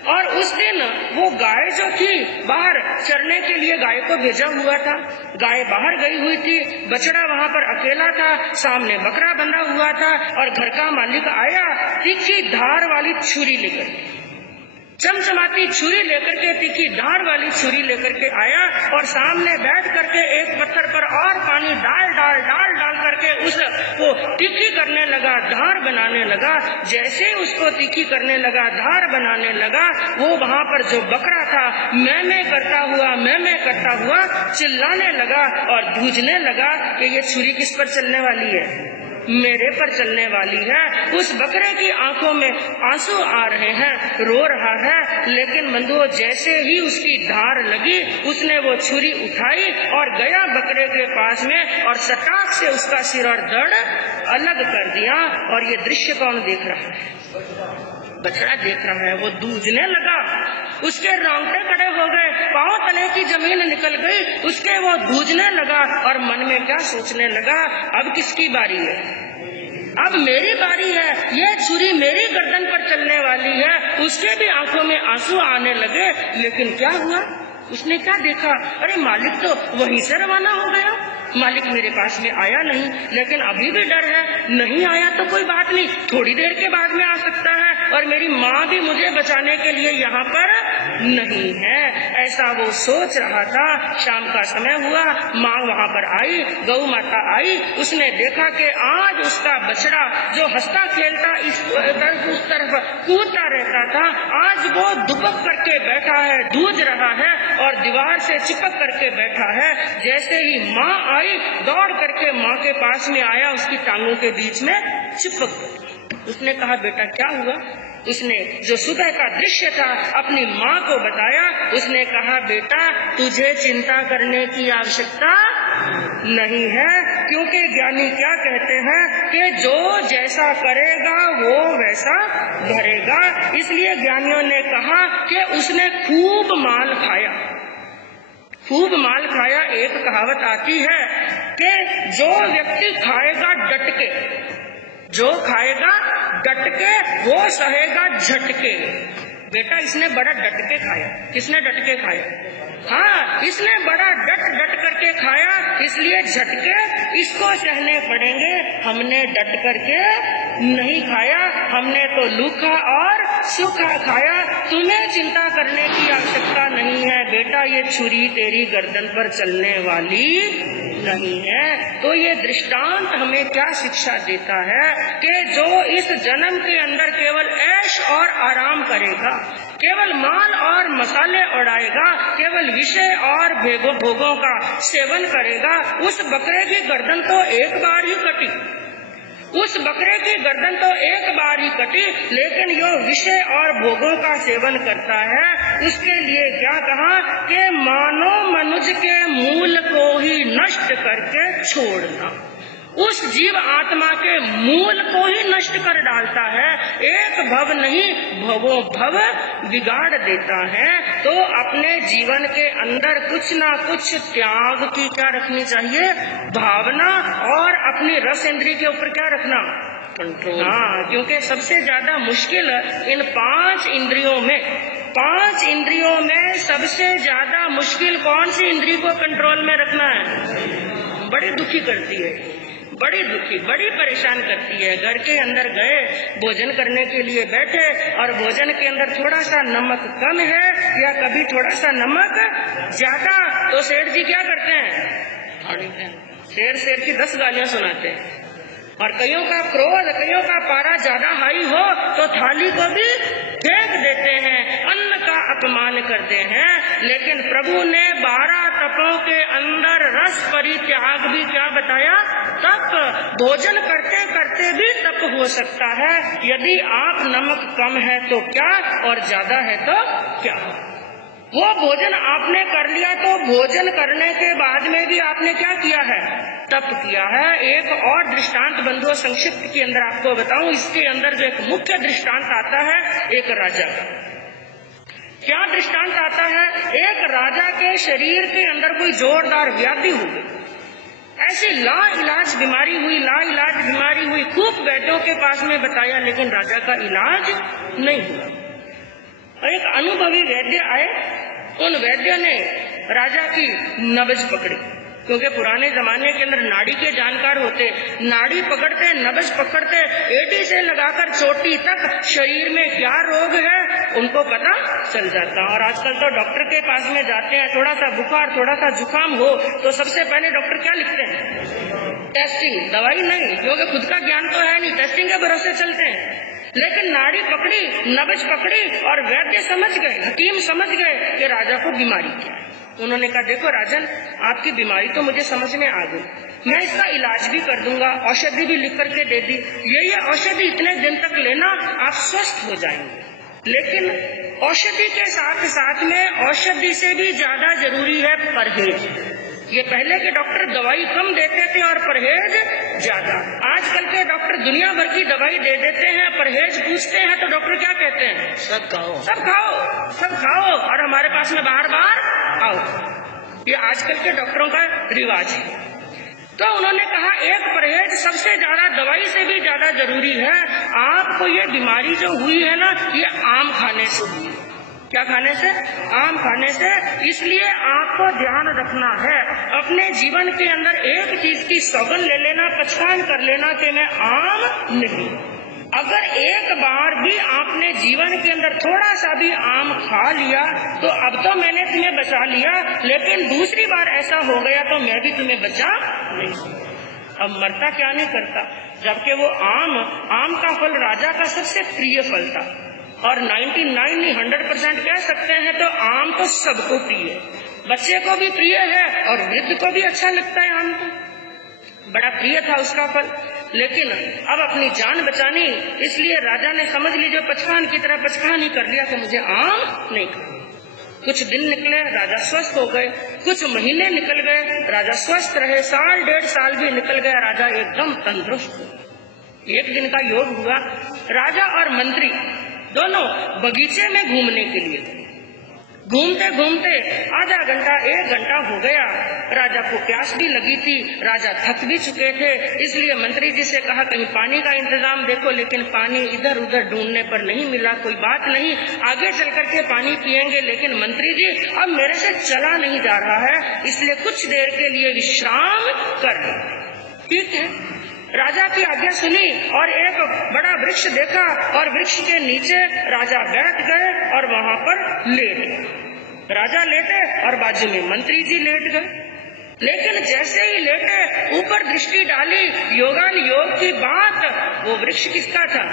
और उस दिन वो गाय जो थी बाहर चरने के लिए गाय को भेजा हुआ था, गाय बाहर गई हुई थी, बछड़ा वहाँ पर अकेला था, सामने बकरा बंधा हुआ था और घर का मालिक आया, तीखी धार वाली छुरी लेकर, चमचमाती छुरी लेकर के, तीखी धार वाली छुरी लेकर के आया और सामने बैठ करके एक पत्थर पर और पानी डाल डाल डाल डाल करके उसको तीखी करने लगा, धार बनाने लगा। जैसे उसको तीखी करने लगा, धार बनाने लगा, वो वहाँ पर जो बकरा था मैं करता हुआ चिल्लाने लगा और गूंजने लगा कि ये छुरी किस पर चलने वाली है? मेरे पर चलने वाली है। उस बकरे की आंखों में आंसू आ रहे हैं, रो रहा है, लेकिन बंधुओं जैसे ही उसकी धार लगी, उसने वो छुरी उठाई और गया बकरे के पास में और सटाक से उसका सिर और धड़ अलग कर दिया। और ये दृश्य कौन देख रहा है? बछड़ा देख रहा है। वो दूजने लगा, उसके रोंगटे खड़े हो गए, पांव तले की जमीन निकल गई, उसके वो दूजने लगा और मन में क्या सोचने लगा, अब किसकी बारी है? अब मेरी बारी है, ये छुरी मेरी गर्दन पर चलने वाली है। उसके भी आंखों में आंसू आने लगे। लेकिन क्या हुआ? उसने क्या देखा? अरे मालिक तो वहीं से रवाना हो गया, मालिक मेरे पास में आया नहीं। लेकिन अभी भी डर है, नहीं आया तो कोई बात नहीं, थोड़ी देर के बाद में आ सकता है और मेरी माँ भी मुझे बचाने के लिए यहाँ पर नहीं है। ऐसा वो सोच रहा था। शाम का समय हुआ, माँ वहाँ पर आई, गौ माता आई। उसने देखा कि आज उसका बछड़ा जो हंसता खेलता इस तरफ उस तरफ कूदता रहता था, आज वो दुबक करके बैठा है, दूज रहा है और दीवार से चिपक करके बैठा है। जैसे ही माँ आई, दौड़ करके माँ के पास में आया, उसकी टांगों के बीच में चिपक गई। उसने कहा, बेटा क्या हुआ? उसने जो सुबह का दृश्य था अपनी माँ को बताया। उसने कहा, बेटा तुझे चिंता करने की आवश्यकता नहीं है, क्योंकि ज्ञानी क्या कहते हैं कि जो जैसा करेगा वो वैसा भरेगा। इसलिए ज्ञानियों ने कहा कि उसने खूब माल खाया, खूब माल खाया। एक कहावत आती है कि जो व्यक्ति खाएगा डट के, जो खाएगा डट के वो सहेगा झटके। बेटा इसने बड़ा डट के खाया। किसने डट के खाया? हाँ, इसने बड़ा डट करके खाया, इसलिए झटके इसको सहने पड़ेंगे। हमने डट करके नहीं खाया, हमने तो लूखा और सूखा खाया। तुम्हें चिंता करने की आवश्यकता नहीं है बेटा, ये छुरी तेरी गर्दन पर चलने वाली नहीं है। तो ये दृष्टांत हमें क्या शिक्षा देता है कि जो इस जन्म के अंदर केवल ऐश और आराम करेगा, केवल माल और मसाले उड़ाएगा, केवल विषय और भोगों का सेवन करेगा, उस बकरे की गर्दन तो एक बार ही कटी, उस बकरे की गर्दन तो एक बार ही कटी। लेकिन जो विषय और भोगों का सेवन करता है उसके लिए क्या कहा कि मानो मनुष्य के मूल को ही नष्ट करके छोड़ना। उस जीव आत्मा के मूल को ही नष्ट कर डालता है। एक भव नहीं भवों भव बिगाड़ देता है। तो अपने जीवन के अंदर कुछ ना कुछ त्याग की क्या रखनी चाहिए? भावना। और अपनी रस इंद्रिय के ऊपर क्या रखना? कंट्रोल। हाँ, क्योंकि सबसे ज्यादा मुश्किल इन 5 इंद्रियों में सबसे ज्यादा मुश्किल कौन सी इंद्रिय को कंट्रोल में रखना है? बड़ी दुखी करती है, बड़ी दुखी, बड़ी परेशान करती है। घर के अंदर गए, भोजन करने के लिए बैठे और भोजन के अंदर थोड़ा सा नमक कम है या कभी थोड़ा सा नमक ज्यादा, तो सेठ जी क्या करते हैं? शेर की 10 गालियां सुनाते हैं। और कईयों का क्रोध, कईयों का पारा ज्यादा हाई हो तो थाली को भी फेंक देते हैं, अन्न का अपमान करते हैं। लेकिन प्रभु ने 12 तपों के अंदर रस परित्याग भी क्या बताया? तप। भोजन करते करते भी तप हो सकता है। यदि आप नमक कम है तो क्या, और ज्यादा है तो क्या। वो भोजन आपने कर लिया तो भोजन करने के बाद में भी आपने क्या किया है? तप किया है। एक और दृष्टांत बंधुओं संक्षिप्त के अंदर आपको बताऊं, इसके अंदर जो एक मुख्य दृष्टांत आता है एक राजा का। क्या दृष्टांत आता है? एक राजा के शरीर के अंदर कोई जोरदार व्याधि हो गई, ऐसी लाइलाज बीमारी हुई, खूब वैद्यों के पास में बताया लेकिन राजा का इलाज नहीं हुआ। एक अनुभवी वैद्य आए, उन वैद्य ने राजा की नब्ज पकड़ी, क्योंकि पुराने जमाने के अंदर नाड़ी के जानकार होते, नाड़ी पकड़ते, नब्ज पकड़ते, एड़ी से लगाकर चोटी तक शरीर में क्या रोग है उनको पता चल जाता। और आजकल तो डॉक्टर के पास में जाते हैं, थोड़ा सा बुखार, थोड़ा सा जुकाम हो तो सबसे पहले डॉक्टर क्या लिखते हैं? टेस्टिंग। दवाई नहीं, क्योंकि खुद का ज्ञान तो है नहीं, टेस्टिंग के भरोसे चलते हैं। लेकिन नाड़ी पकड़ी, नब्ज पकड़ी और वैद्य समझ गए, हकीम समझ गए कि राजा को बीमारी क्या है। उन्होंने कहा देखो राजन, आपकी बीमारी तो मुझे समझ में आ गई, मैं इसका इलाज भी कर दूंगा, औषधि भी लिख करके दे दी, ये औषधि इतने दिन तक लेना, आप स्वस्थ हो जाएंगे। लेकिन औषधि के साथ साथ में औषधि से भी ज्यादा जरूरी है परहेज। ये पहले के डॉक्टर दवाई कम देते थे और परहेज ज्यादा। आजकल के डॉक्टर दुनिया भर की दवाई दे देते हैं, परहेज पूछते हैं तो डॉक्टर क्या कहते हैं? सब खाओ, सब खाओ, सब खाओ और हमारे पास में बार बार आओ। ये आजकल के डॉक्टरों का रिवाज है। तो उन्होंने कहा एक परहेज सबसे ज्यादा दवाई से भी ज्यादा जरूरी है। आपको ये बीमारी जो हुई है ना, ये आम खाने से हुई है। क्या खाने से? आम खाने से। इसलिए आपको ध्यान रखना है, अपने जीवन के अंदर एक चीज की सौगंध ले लेना, पहचान कर लेना कि मैं आम नहीं। अगर एक बार भी आपने जीवन के अंदर थोड़ा सा भी आम खा लिया तो अब तो मैंने तुम्हें बचा लिया, लेकिन दूसरी बार ऐसा हो गया तो मैं भी तुम्हें बचा नहीं। अब मरता क्या नहीं करता, जबकि वो आम का फल राजा का सबसे प्रिय फल था और 99 नहीं 100% कह सकते हैं तो आम तो सबको प्रिय है, बच्चे को भी प्रिय है और वृद्ध को भी अच्छा लगता है। आम तो बड़ा प्रिय था उसका फल, लेकिन अब अपनी जान बचानी, इसलिए राजा ने समझ लीजिए पचखान की तरह पचखान ही कर लिया कि मुझे आम नहीं खाना। कुछ दिन निकले, राजा स्वस्थ हो गए, कुछ महीने निकल गए, राजा स्वस्थ रहे, साल 1.5 साल भी निकल गया, राजा एकदम तंदुरुस्त हुआ। एक दिन का योग हुआ, राजा और मंत्री दोनों बगीचे में घूमने के लिए गए। घूमते घूमते आधा घंटा 1 घंटा हो गया। राजा को प्यास भी लगी थी, राजा थक भी चुके थे, इसलिए मंत्री जी से कहा कहीं पानी का इंतजाम देखो, लेकिन पानी इधर उधर ढूंढने पर नहीं मिला। कोई बात नहीं, आगे चल करके पानी पिएंगे, लेकिन मंत्री जी अब मेरे से चला नहीं जा रहा है, इसलिए कुछ देर के लिए विश्राम कर लो। ठीक है, राजा की आज्ञा सुनी और एक बड़ा वृक्ष देखा और वृक्ष के नीचे राजा बैठ गए और वहां पर लेट गए। राजा लेटे और बाजू में मंत्री जी लेट गए, लेकिन जैसे ही लेटे ऊपर दृष्टि डाली, योगान योग की बात, वो वृक्ष किसका था?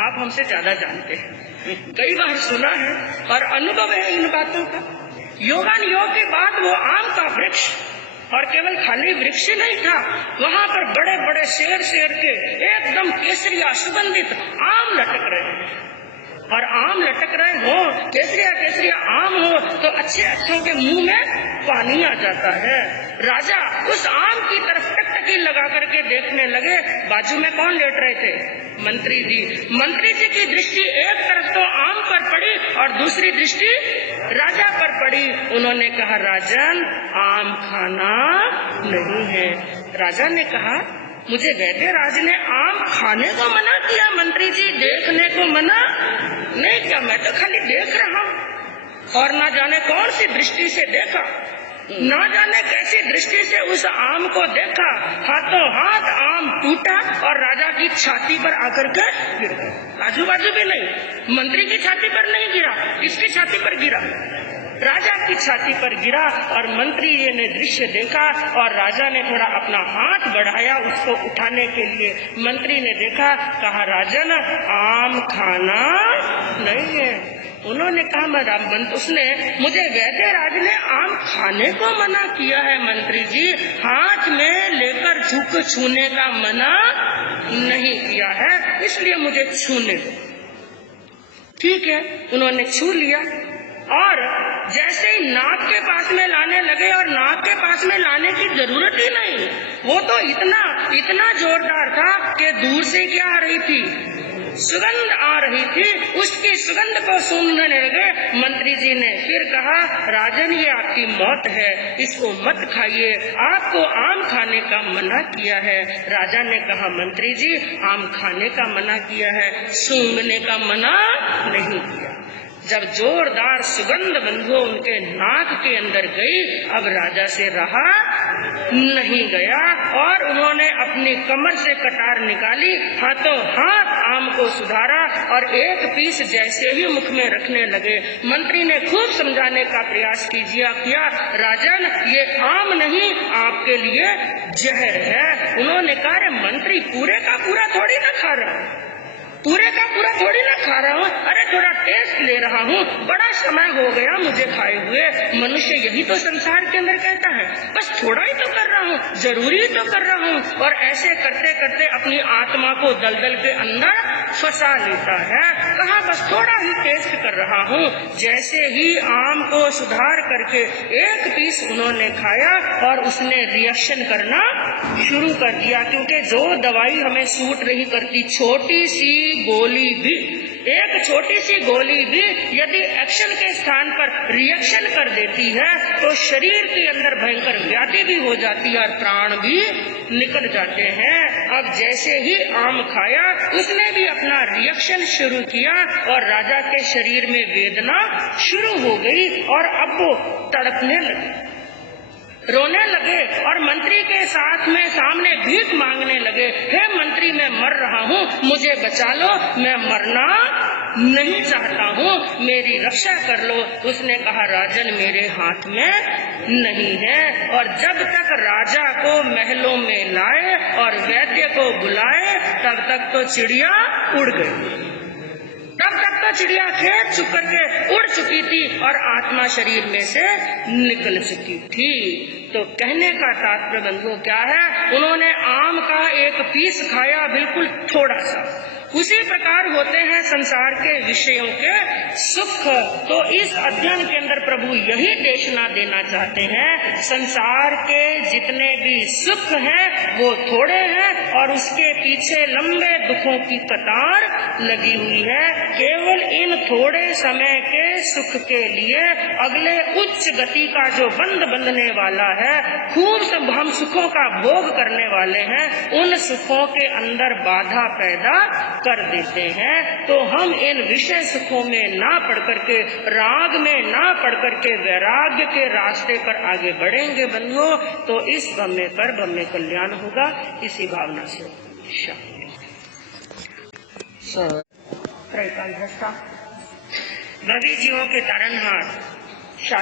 आप हमसे ज्यादा जानते हैं, कई बार सुना है और अनुभव है इन बातों का। योगान योग की बात, वो आम का वृक्ष, और केवल खाली वृक्ष नहीं था, वहां पर बड़े बड़े शेर के एकदम केसरिया सुगंधित आम लटक रहे हैं। और आम लटक रहे हो, केसरिया आम हो, तो अच्छों के मुंह में पानी आ जाता है। राजा उस आम की तरफ टकटकी लगा करके देखने लगे। बाजू में कौन लेट रहे थे? मंत्री जी। मंत्री जी की दृष्टि एक तरफ तो आम पर पड़ी और दूसरी दृष्टि राजा पर पड़ी। उन्होंने कहा, राजन, आम खाना नहीं है। राजा ने कहा, मुझे वैद्यराज ने आम खाने को मना किया, मंत्री जी देखने को मना नहीं किया। मैं तो खाली देख रहा हूँ, और ना जाने कौन सी दृष्टि से देखा, ना जाने कैसी दृष्टि से उस आम को देखा। हाथों हाथ आम टूटा और राजा की छाती पर आकर के गिर गया। आजू बाजू भी नहीं, मंत्री की छाती पर नहीं गिरा, किसकी छाती पर गिरा? राजा की छाती पर गिरा। और मंत्री जी ने दृश्य देखा और राजा ने थोड़ा अपना हाथ बढ़ाया उसको उठाने के लिए। मंत्री ने देखा, कहा, राजन, आम खाना नहीं है। उन्होंने कहा, उसने मुझे वैद्यराज ने आम खाने को मना किया है मंत्री जी, हाथ में लेकर झुक छूने का मना नहीं किया है, इसलिए मुझे छूने दो। ठीक है, उन्होंने छू लिया और जैसे ही नाक के पास में लाने लगे, और नाक के पास में लाने की जरूरत ही नहीं, वो तो इतना जोरदार था कि दूर से क्या आ रही थी? सुगंध आ रही थी। उसकी सुगंध को सूंघने लगे। मंत्री जी ने फिर कहा, राजन, ये आपकी मौत है, इसको मत खाइए, आपको आम खाने का मना किया है। राजा ने कहा, मंत्री जी, आम खाने का मना किया है, सूंघने का मना नहीं किया। जब जोरदार सुगंध बंधु उनके नाक के अंदर गई, अब राजा से रहा नहीं गया और उन्होंने अपनी कमर से कटार निकाली, हाथों हाथ आम को सुधारा और एक पीस जैसे ही मुख में रखने लगे। मंत्री ने खूब समझाने का प्रयास किया, राजन, ये आम नहीं, आपके लिए जहर है। उन्होंने कहा, मंत्री, पूरे का पूरा थोड़ी ना खा रहा हूँ, पूरे का पूरा थोड़ी ना खा रहा हूँ, अरे थोड़ा टेस्ट ले रहा हूँ, बड़ा समय हो गया मुझे खाए हुए। मनुष्य यही तो संसार के अंदर कहता है, बस थोड़ा ही तो कर रहा हूँ, जरूरी ही तो कर रहा हूँ, और ऐसे करते करते अपनी आत्मा को दलदल के अंदर फंसा लेता है। कहा, बस थोड़ा ही टेस्ट कर रहा हूँ। जैसे ही आम को सुधार करके एक पीस उन्होंने खाया और उसने रिएक्शन करना शुरू कर दिया, क्योंकि जो दवाई हमें सूट नहीं करती, छोटी सी गोली भी, एक छोटी सी गोली भी यदि एक्शन के स्थान पर रिएक्शन कर देती है तो शरीर के अंदर भयंकर व्याधि भी हो जाती है और प्राण भी निकल जाते हैं। अब जैसे ही आम खाया, उसने भी अपना रिएक्शन शुरू किया और राजा के शरीर में वेदना शुरू हो गई और अब वो तड़पने लगे, रोने लगे और मंत्री के साथ में सामने भीख मांगने लगे, हे मंत्री, मैं मर रहा हूँ, मुझे बचा लो, मैं मरना नहीं चाहता हूँ, मेरी रक्षा कर लो। उसने कहा, राजन, मेरे हाथ में नहीं है। और जब तक राजा को महलों में लाए और वैद्य को बुलाए, तब तक तो चिड़िया उड़ गई, तब तक तो चिड़िया खेत चुक करके उड़ चुकी थी और आत्मा शरीर में से निकल चुकी थी। तो कहने का तात्पर्य बंधुओं क्या है, उन्होंने आम का एक पीस खाया, बिल्कुल थोड़ा सा। उसी प्रकार होते हैं संसार के विषयों के सुख। तो इस अध्ययन के अंदर प्रभु यही देशना देना चाहते हैं, संसार के जितने भी सुख हैं वो थोड़े हैं और उसके पीछे लंबे दुखों की कतार लगी हुई है। केवल इन थोड़े समय के सुख के लिए अगले उच्च गति का जो बंध बंधने वाला है, खूब सब हम सुखों का भोग करने वाले हैं, उन सुखों के अंदर बाधा पैदा कर देते हैं। तो हम इन विषय सुखों में ना पड़ करके, राग में ना पड़ करके वैराग्य के रास्ते पर आगे बढ़ेंगे बंधुओं, तो इस ब्रह्म पर ब्रह्म कल्याण होगा। इसी भावना से भवी जीवों के तारणहार